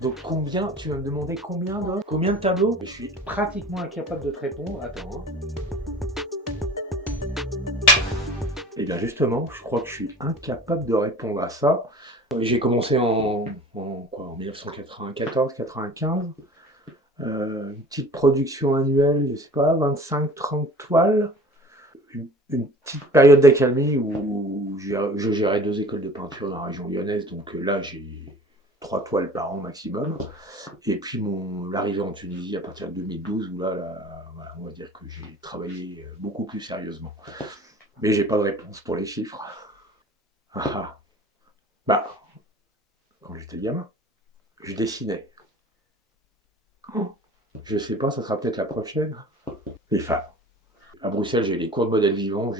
Donc tu vas me demander combien de tableaux? Je suis pratiquement incapable de te répondre. Attends. Hein. Et bien justement, je crois que je suis incapable de répondre à ça. J'ai commencé en 1994-95. Une petite production annuelle, je sais pas, 25-30 toiles. Une petite période d'accalmie où je gérais 2 écoles de peinture dans la région lyonnaise. Donc là, j'ai 3 toiles par an maximum. Et puis l'arrivée en Tunisie à partir de 2012, où voilà, on va dire que j'ai travaillé beaucoup plus sérieusement. Mais j'ai pas de réponse pour les chiffres. Bah, quand j'étais gamin, je dessinais. Je sais pas, ça sera peut-être la prochaine. Les femmes. À Bruxelles, j'ai eu les cours de modèles vivants,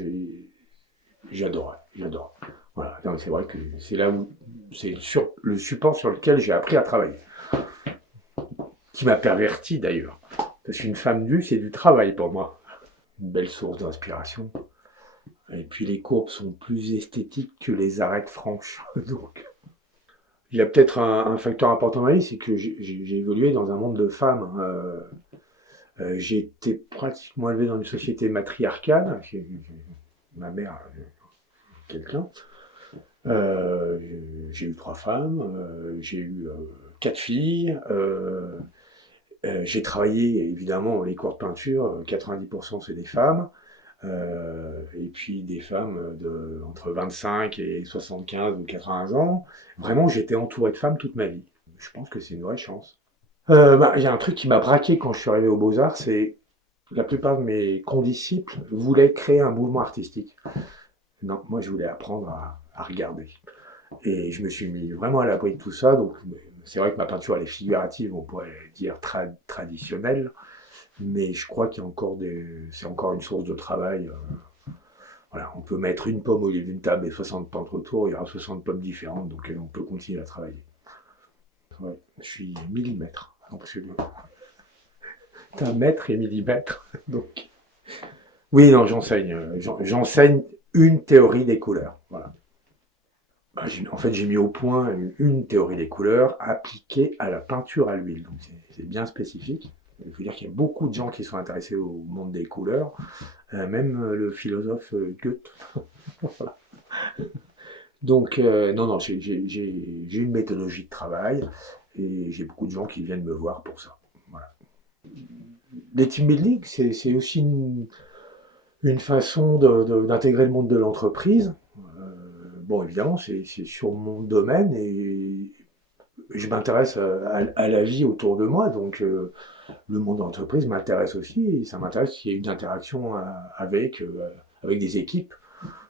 j'adore. Voilà, c'est vrai que c'est là où c'est le support sur lequel j'ai appris à travailler. Qui m'a perverti d'ailleurs. Parce qu'une femme nue, c'est du travail pour moi. Une belle source d'inspiration. Et puis les courbes sont plus esthétiques que les arêtes franches. Donc, il y a peut-être un facteur important dans ma vie, c'est que j'ai évolué dans un monde de femmes. J'ai été pratiquement élevé dans une société matriarcale. Ma mère, quelqu'un. J'ai eu 3 femmes, j'ai eu 4 filles. J'ai travaillé, évidemment, les cours de peinture, 90% c'est des femmes. Et puis des femmes entre 25 et 75 ou 80 ans. Vraiment, j'étais entouré de femmes toute ma vie. Je pense que c'est une vraie chance. Il y a un truc qui m'a braqué quand je suis arrivé aux Beaux-Arts, c'est la plupart de mes condisciples voulaient créer un mouvement artistique. Non, moi je voulais apprendre à regarder. Et je me suis mis vraiment à l'abri de tout ça. Donc c'est vrai que ma peinture elle est figurative, on pourrait dire traditionnelle, mais je crois qu'il y a encore c'est encore une source de travail. Voilà, on peut mettre une pomme au lieu d'une table et 60 peintres autour, il y aura 60 pommes différentes, donc on peut continuer à travailler. Ouais, je suis millimètre, absolument. T'as mètre et millimètre, donc. Oui, non, j'enseigne une théorie des couleurs, voilà. En fait, j'ai mis au point une théorie des couleurs appliquée à la peinture à l'huile, donc c'est bien spécifique. Il faut dire qu'il y a beaucoup de gens qui sont intéressés au monde des couleurs, même le philosophe Goethe. Voilà. Donc, non, j'ai une méthodologie de travail et j'ai beaucoup de gens qui viennent me voir pour ça. Voilà. Les team building, c'est aussi une façon d'intégrer le monde de l'entreprise. Bon, évidemment, c'est sur mon domaine et je m'intéresse à la vie autour de moi, donc le monde de l'entreprise m'intéresse aussi et ça m'intéresse qu'il y ait une interaction avec des équipes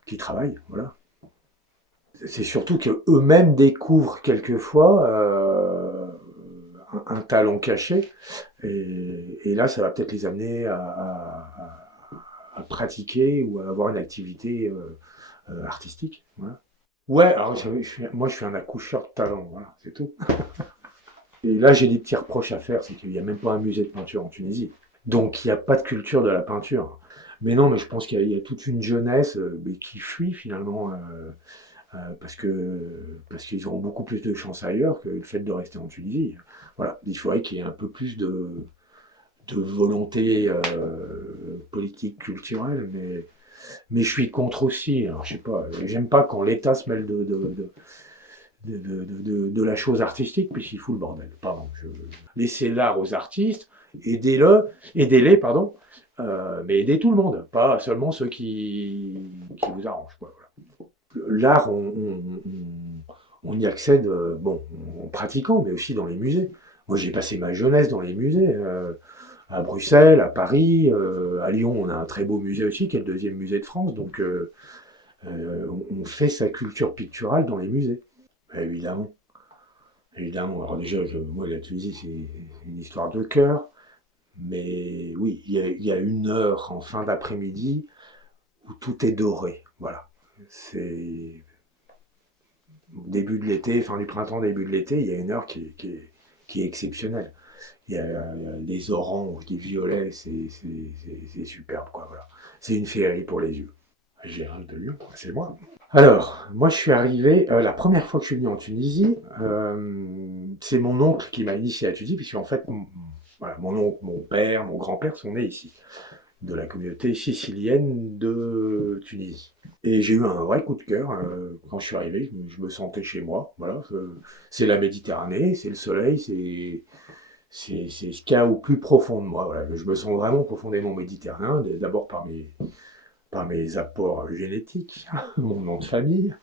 qui travaillent, voilà. C'est surtout qu'eux-mêmes découvrent quelquefois un talent caché et là, ça va peut-être les amener à pratiquer ou à avoir une activité artistique, voilà. Ouais, alors moi je suis un accoucheur de talent, voilà, c'est tout. Et là j'ai des petits reproches à faire, c'est qu'il n'y a même pas un musée de peinture en Tunisie. Donc il n'y a pas de culture de la peinture. Mais non, mais je pense qu'il y a toute une jeunesse qui fuit finalement parce qu'ils auront beaucoup plus de chance ailleurs que le fait de rester en Tunisie. Voilà, il faudrait qu'il y ait un peu plus de volonté politique, culturelle, mais je suis contre aussi. Alors, je sais pas, j'aime pas quand l'État se mêle de la chose artistique, puisqu'il fout le bordel. Pardon. Laissez l'art aux artistes, aidez-les, pardon, mais aidez tout le monde, pas seulement ceux qui vous arrangent. Quoi, voilà. L'art, on y accède, bon, en pratiquant, mais aussi dans les musées. Moi, j'ai passé ma jeunesse dans les musées. À Bruxelles, à Paris, à Lyon, on a un très beau musée aussi, qui est le 2e musée de France. Donc, on fait sa culture picturale dans les musées. Évidemment. Évidemment. Alors déjà, moi, la Tunisie, c'est une histoire de cœur. Mais oui, il y a une heure en fin d'après-midi où tout est doré. Voilà. C'est début de l'été, fin du printemps, début de l'été, il y a une heure qui est exceptionnelle. Il y a des oranges, des violets, c'est superbe, quoi. Voilà. C'est une féerie pour les yeux. Gérald de Lyon, c'est moi. Alors, moi je suis arrivé, la première fois que je suis venu en Tunisie, c'est mon oncle qui m'a initié à la Tunisie, puisqu'en fait, voilà, mon oncle, mon père, mon grand-père sont nés ici, de la communauté sicilienne de Tunisie. Et j'ai eu un vrai coup de cœur quand je suis arrivé, je me sentais chez moi. Voilà, c'est la Méditerranée, c'est le soleil, c'est ce qu'il y a au plus profond de moi. Voilà. Je me sens vraiment profondément méditerranéen, d'abord par mes apports génétiques, mon nom de famille.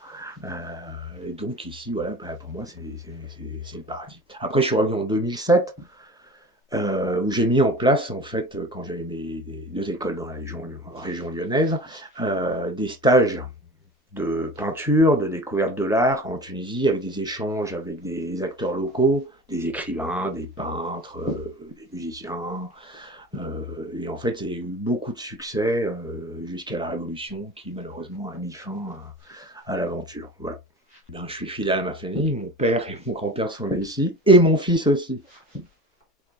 Et donc ici, voilà, pour moi, c'est le paradis. Après, je suis revenu en 2007, où j'ai mis en place, en fait, quand j'avais mes deux écoles dans la région lyonnaise, des stages de peinture, de découverte de l'art en Tunisie, avec des échanges avec des acteurs locaux, des écrivains, des peintres, des musiciens. Et en fait, il y a eu beaucoup de succès jusqu'à la Révolution, qui malheureusement a mis fin à l'aventure. Voilà. Ben, je suis fidèle à ma famille, mon père et mon grand-père sont nés ici, et mon fils aussi.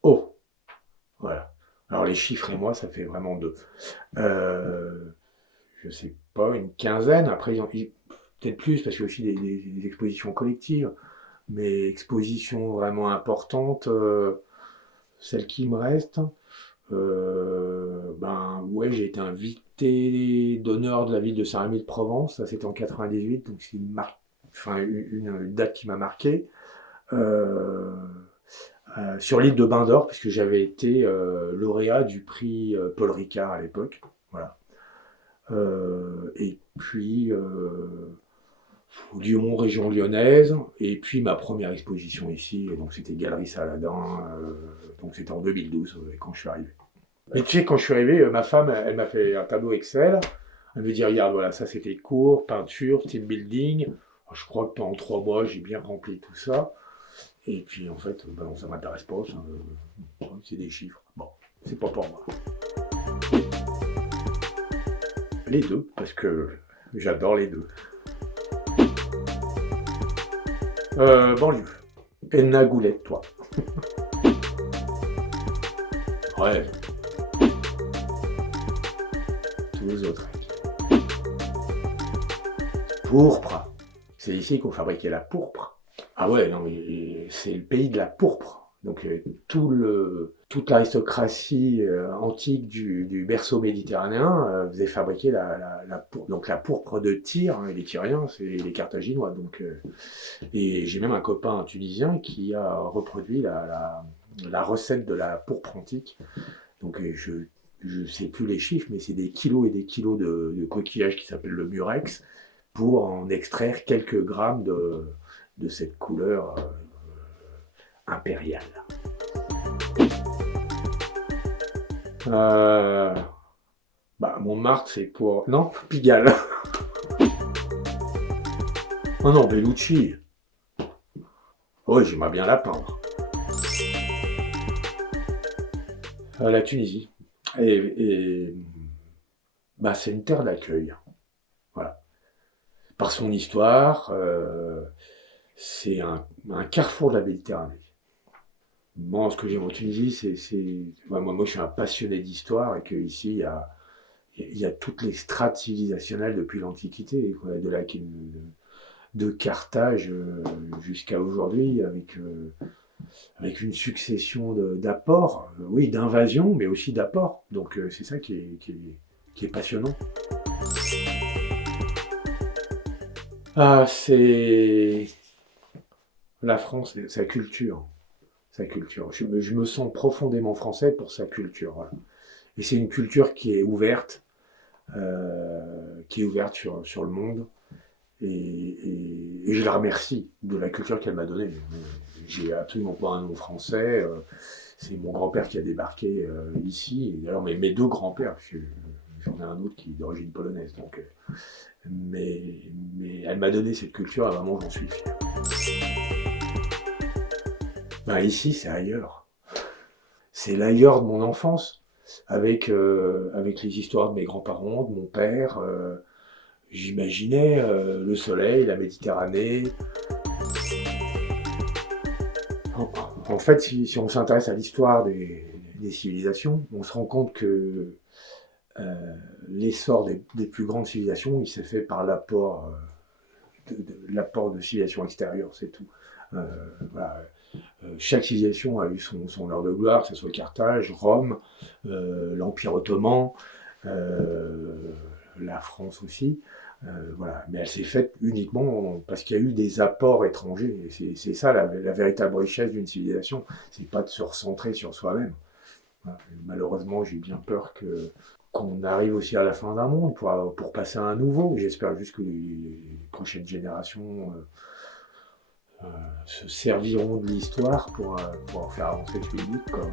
Oh, voilà. Alors les chiffres et moi, ça fait vraiment deux. Je sais pas, une quinzaine. Après, peut-être plus, parce qu'il y a aussi des expositions collectives. Mais expositions vraiment importantes, celles qui me restent, ben ouais, j'ai été invité d'honneur de la ville de Saint-Rémy-de-Provence, ça c'était en 98, donc c'est une date qui m'a marqué. Euh, sur l'île de Bain d'Or, puisque j'avais été lauréat du prix Paul Ricard à l'époque. Voilà. Et puis Lyon, région lyonnaise, et puis ma première exposition ici, donc c'était Galerie Saladin, donc c'était en 2012 quand je suis arrivé. Mais tu sais, quand je suis arrivé, ma femme, elle m'a fait un tableau Excel, elle me dit, regarde, voilà, ça c'était cours, peinture, team building, je crois que pendant 3 mois, j'ai bien rempli tout ça, et puis en fait, ben non, ça m'intéresse pas, c'est des chiffres, bon, c'est pas pour moi. Les deux, parce que j'adore les deux. Banlieue. Edna Goulette, toi. Ouais. Tous les autres. Pourpre. C'est ici qu'on fabriquait la pourpre. Ah ouais, non, mais c'est le pays de la pourpre. Donc toute l'aristocratie antique du berceau méditerranéen faisait fabriquer la pourpre. Donc la pourpre de Tyr, hein, les Tyriens, c'est les Carthaginois. Donc, et j'ai même un copain tunisien qui a reproduit la recette de la pourpre antique. Donc je sais plus les chiffres, mais c'est des kilos et des kilos de coquillages qui s'appellent le murex pour en extraire quelques grammes de cette couleur impériale. Montmartre, c'est pour... Non, Pigalle. Oh non, Bellucci. Oh, j'aimerais bien la peindre. La Tunisie. C'est une terre d'accueil. Voilà. Par son histoire, c'est un carrefour de la Méditerranée. Bon, ce que j'aime en Tunisie, moi, je suis un passionné d'histoire et qu'ici, il y a toutes les strates civilisationnelles depuis l'Antiquité, quoi, de Carthage jusqu'à aujourd'hui, avec une succession d'apports, oui, d'invasions, mais aussi d'apports. Donc c'est ça qui est passionnant. C'est la France, sa culture. Sa culture. Je me sens profondément français pour sa culture. Voilà. Et c'est une culture qui est ouverte sur le monde. Et je la remercie de la culture qu'elle m'a donnée. J'ai absolument pas un nom français. C'est mon grand-père qui a débarqué ici. Et d'ailleurs, mes deux grands-pères, parce que j'en ai un autre qui est d'origine polonaise. Donc, mais elle m'a donné cette culture et vraiment, j'en suis fier. Ici, c'est ailleurs. C'est l'ailleurs de mon enfance, avec les histoires de mes grands-parents, de mon père. J'imaginais le soleil, la Méditerranée. En fait, si on s'intéresse à l'histoire des civilisations, on se rend compte que l'essor des plus grandes civilisations, il s'est fait par l'apport de civilisations extérieures, c'est tout. Voilà. Chaque civilisation a eu son heure de gloire, que ce soit Carthage, Rome, l'Empire ottoman, la France aussi. Voilà. Mais elle s'est faite uniquement parce qu'il y a eu des apports étrangers. C'est ça la véritable richesse d'une civilisation. C'est pas de se recentrer sur soi-même. Voilà. Malheureusement, j'ai bien peur qu'on arrive aussi à la fin d'un monde pour passer à un nouveau. J'espère juste que les prochaines générations se serviront de l'histoire pour faire avancer le pays, quoi.